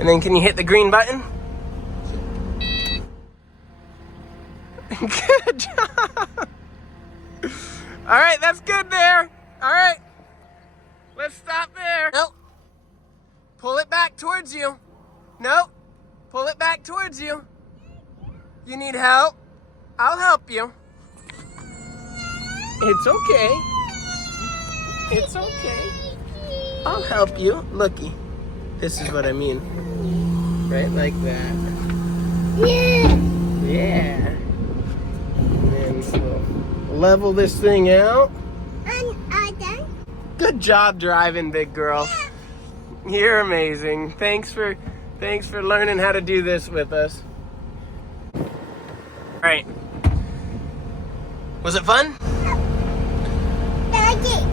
And then can you hit the green button? Good job. All right, that's good there. All right, let's stop there. Nope. Pull it back towards you. Nope. Pull it back towards you. You need help? I'll help you. It's okay. It's okay. I'll help you. Looky. This is what I mean. Right like that. Yeah. Yeah. And then we'll level this thing out. Done. Good job driving, big girl. You're amazing. Thanks for learning how to do this with us. All right. Was it fun? Daddy,